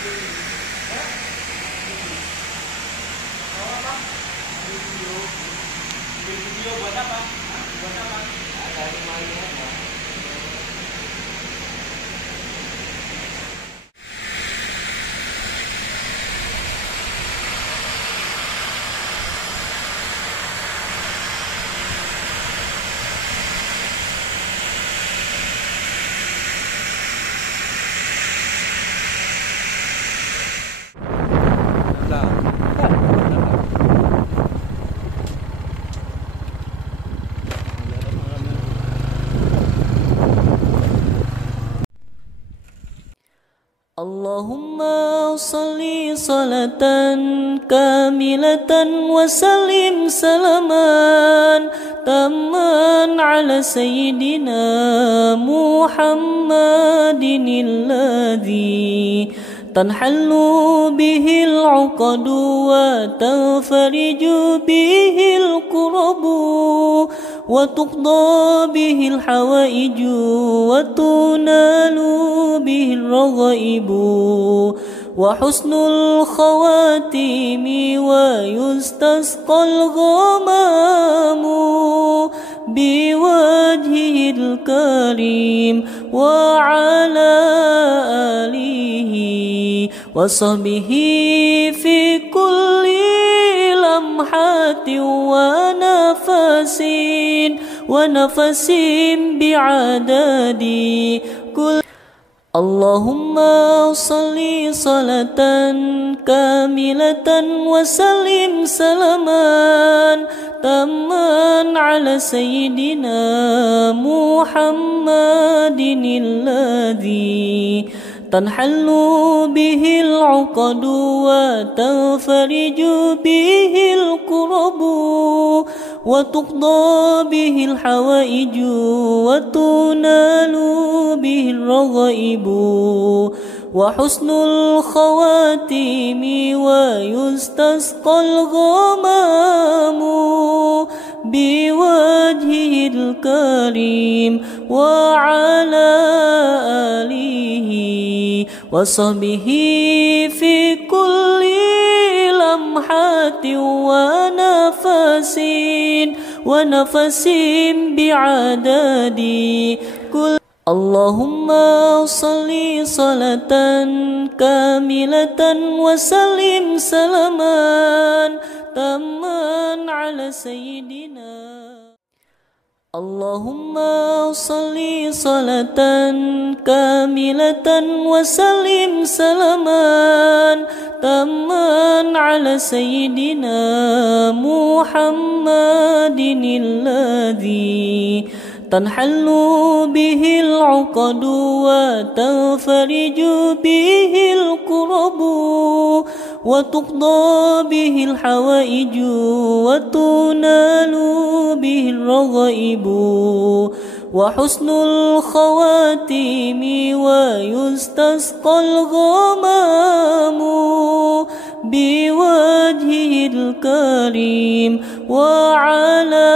Video buat apa? Buat apa? Dari mainnya. Allahumma salli salatan kamilatan wa sallim salaman tamman ala sayyidina Muhammadin alladhi tanhallu bihil uqadu wa tanfariju bihil kurabu wa tuqda bihil hawaiju wa tunalu bihil raghaibu wa husnul khawatimi wa yustasqal ghamamu biwajhil karim wa ala alihi wa sahbihi fi kulli lamhatin wa nafasin bi'adadi kull. Allahumma salli salatan kamilatan wa sallim salaman tamman ala sayyidina Muhammadin alladhi tanhallu bihil uqadu wa tanfariju bihil kurabu wa tuqda bihil hawaiju wa tunalu bihil raghaibu wa husnul khawatimi wa yustasqal ghamamu biwajhil karim wa ala alihi wa sahbihi fi kulli lamhatin wa nafasin bi'adadi kull. Allahumma salli salatan kamilatan wa sallim salaman tamman ala sayyidina. Allahumma salli salatan kamilatan wa sallim salaman tamman ala sayyidina Muhammadin alladhi tanhallu bihil uqadu wa tanfariju bihil kurabu wa tuqda bihil hawaiju wa tunalu bihil raghaibu wa husnul khawatimi wa yustasqal ghamamu biwajhil karim wa ala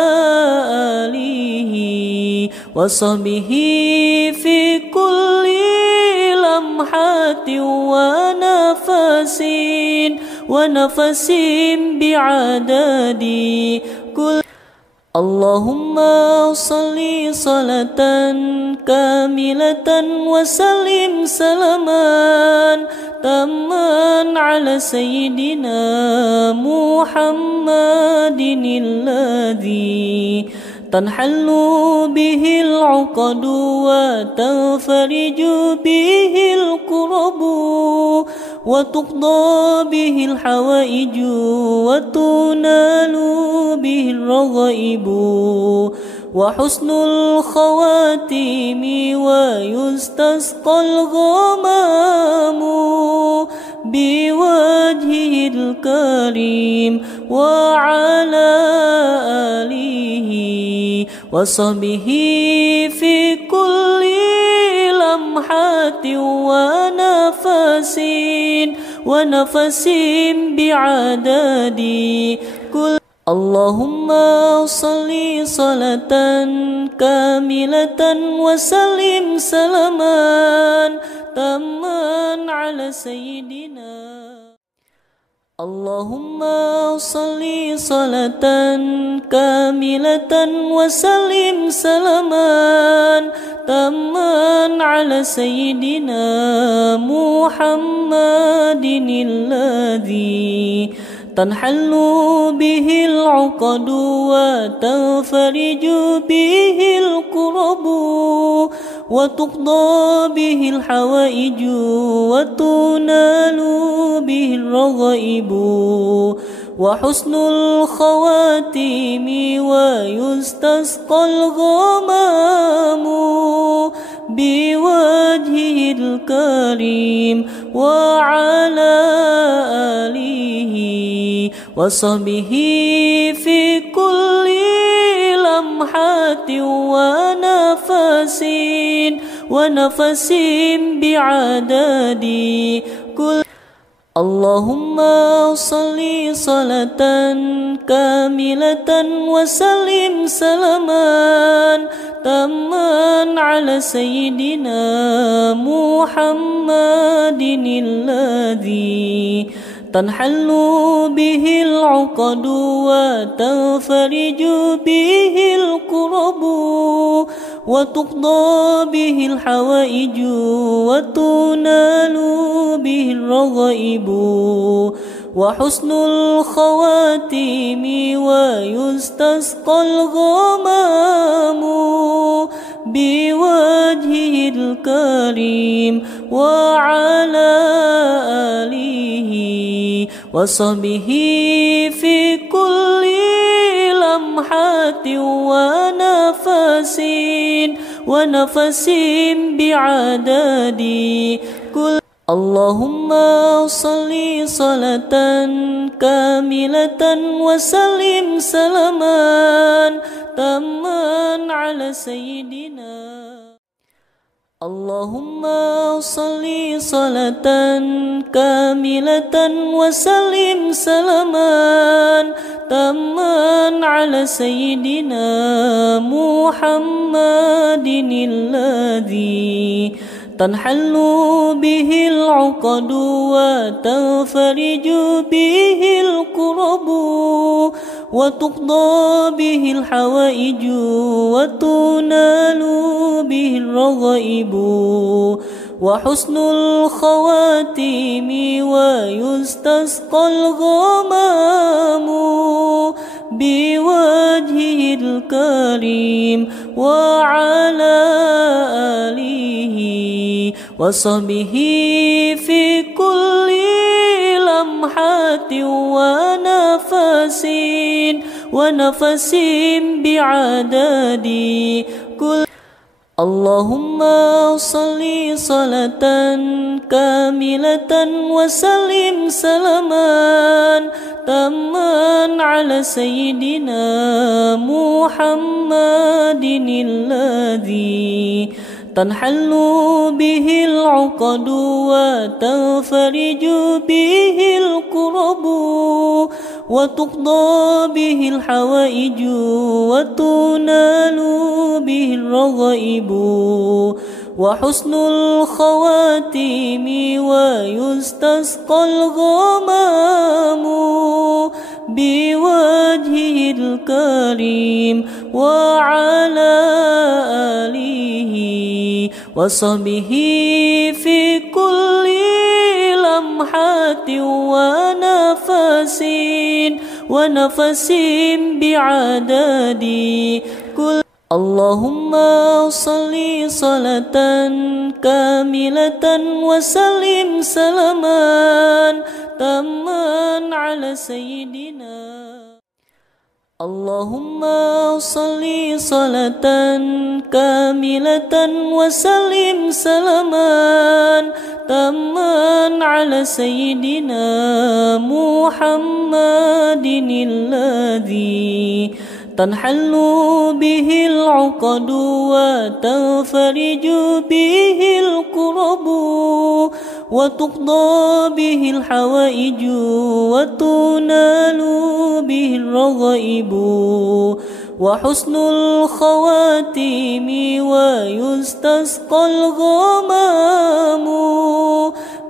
alihi wa sahbihi fi kulli lamhatin wa nafasin bi'adadi kull. Allahumma salli salatan kamilatan wa sallim salaman tamman ala sayyidina Muhammadin alladhi tanhallu bihil uqadu wa tanfariju bihil kurabu wa tuqda bihil hawaiju wa tunalu bihil raghaibu wa husnul khawatimi wa yustasqal ghamamu biwajhil karim wa ala alihi wa sahbihi fi kulli lamhatin wa nafasin bi'adadi kull. Allahumma salli salatan kamilatan wa sallim salaman tamman ala على سيدنا اللهم صل صلاة كاملة وسلم سلاما تاما على سيدنا محمد الذي تنحل به العقد وتنفرج به الكرب وتقضى به الحوائج وتنال به الرغائب وحسن الخواتيم ويستسقى الغمام بوجهه الكريم وعلى آله وصحبه في كل لمحة ونفس بعدد كل اللهم صل صلاة كاملة وسلم سلاما تاما على سيدنا محمد الذي تنحل به العقد وتنفرج به الكرب وتقضى به الحوائج وتنال به الرغائب وحسن الخواتيم ويستسقى الغمام بوجهه الكريم وعلى آله وصحبه في كل لمحة ونفس بعدد كل اللهم صل صلاة كاملة وسلم سلاما تاما على سيدنا اللهم صل صلاة كاملة وسلم سلاما تاما على سيدنا محمد الذي تنحل به العقد وتنفرج به الكرب وتقضى به الحوائج وتنال به الرغائب وحسن الخواتيم ويستسقى الغمام بوجهه الكريم وعلى آله وصحبه في كل لمحة ونفس بعدد كل اللهم صل صلاة كاملة وسلم سلاما تاما على سيدنا محمد الذي تنحل به العقد وتنفرج به الكرب وتقضى به الحوائج وتنال به الرغائب وحسن الخواتيم ويستسقى الغمام بوجهه الكريم وعلى آله وصحبه في كل لمحة ونفس بعدد كل اللهم صل صلاة كاملة وسلم سلاما تاما على سيدنا اللهم صل صلاة كاملة وسلم سلاما تاما على سيدنا محمد الذي تنحل به العقد وتنفرج به الكرب وتقضى به الحوائج وتنال به الرغائب وحسن الخواتيم ويستسقى الغمام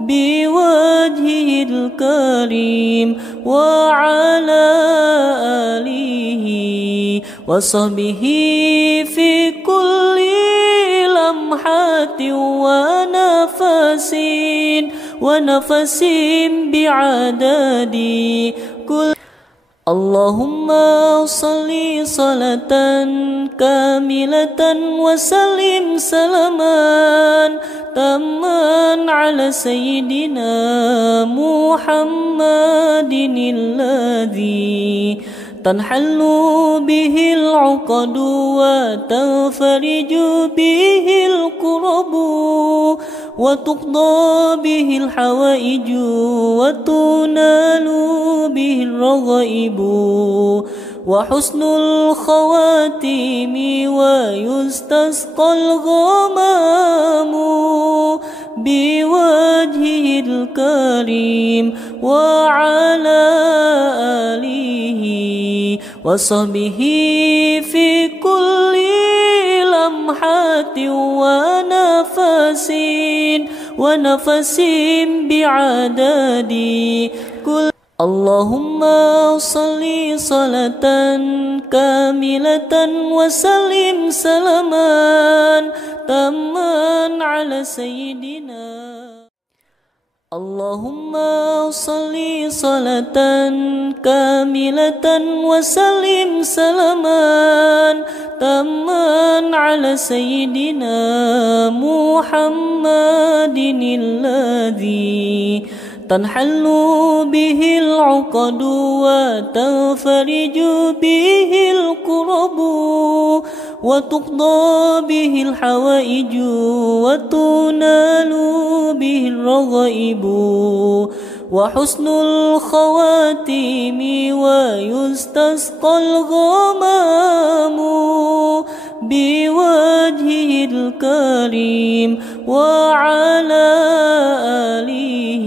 بوجهه الكريم وعلى آله وصحبه في كل لمحة ونفس بعدد كل. اللهم صل صلاة كاملة وسلم سلاما تاما على سيدنا محمد الذي تنحل به العقد وتنفرج به الكرب وتقضى به الحوائج وتنال به الرغائب وحسن الخواتيم ويستسقى الغمام بوجهه الكريم وعلى آله وصحبه في كل لمحة ونفس بعدد كل. اللهم صل صلاة كاملة وسلم سلاما تاما على سيدنا. اللهم صل صلاة كاملة وسلم سلاما تاما على سيدنا محمد الذي تنحل به العقد وتنفرج به الكرب وتقضى به الحوائج وتنال به الرغائب وحسن الخواتيم ويستسقى الغمام بوجهه الكريم وعلى آله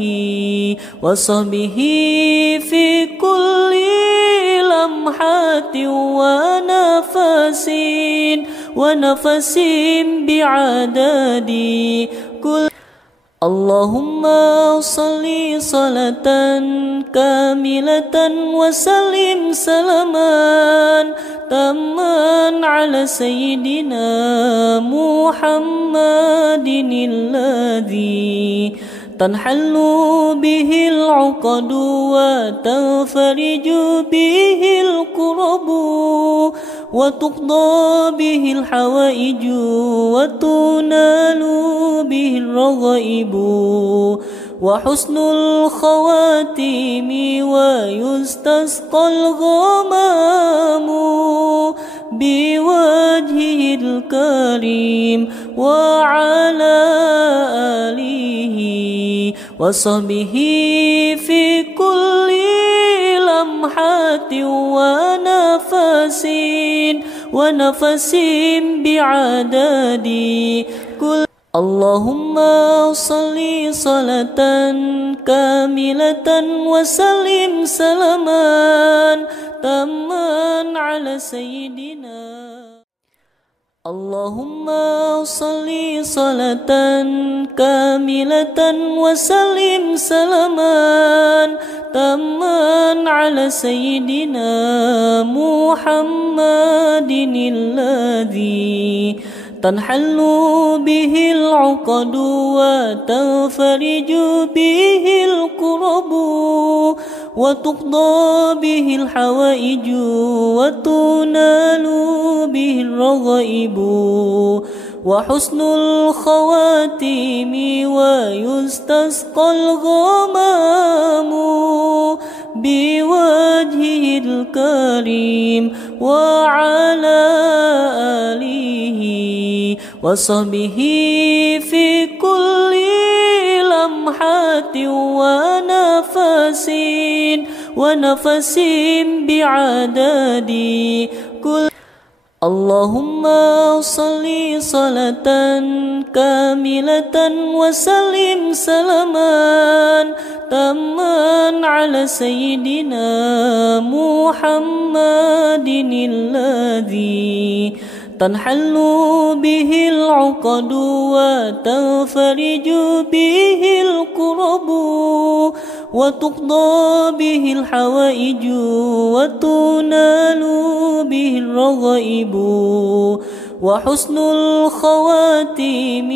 وصحبه في كل لمحة ونفس بعدد كل. اللهم صل صلاة كاملة وسلم سلاما تاما على سيدنا محمد الذي تنحل به العقد وتنفرج به الكرب وتقضى به الحوائج وتنال به الرغائب وحسن الخواتيم ويستسقى الغمام بوجهه الكريم وعلى آله وصحبه في كل لمحة ونفس بعدد كل. اللهم صل صلاة كاملة وسلم سلاما تاما على سيدنا. اللهم صل صلاة كاملة وسلم سلاما تاما على سيدنا محمد الذي تنحل به العقد وتنفرج به الكرب وتقضى به الحوائج وتنال به الرغائب وحسن الخواتيم ويستسقى الغمام بوجهه الكريم وعلى آله وصحبه في كل لمحة ونفس بعدد كل. اللهم صل صلاة كاملة وسلم سلاما تاما على سيدنا محمد الذي تنحل به العقد وتنفرج به الكرب وتقضى به الحوائج وتنال به الرغائب وحسن الخواتيم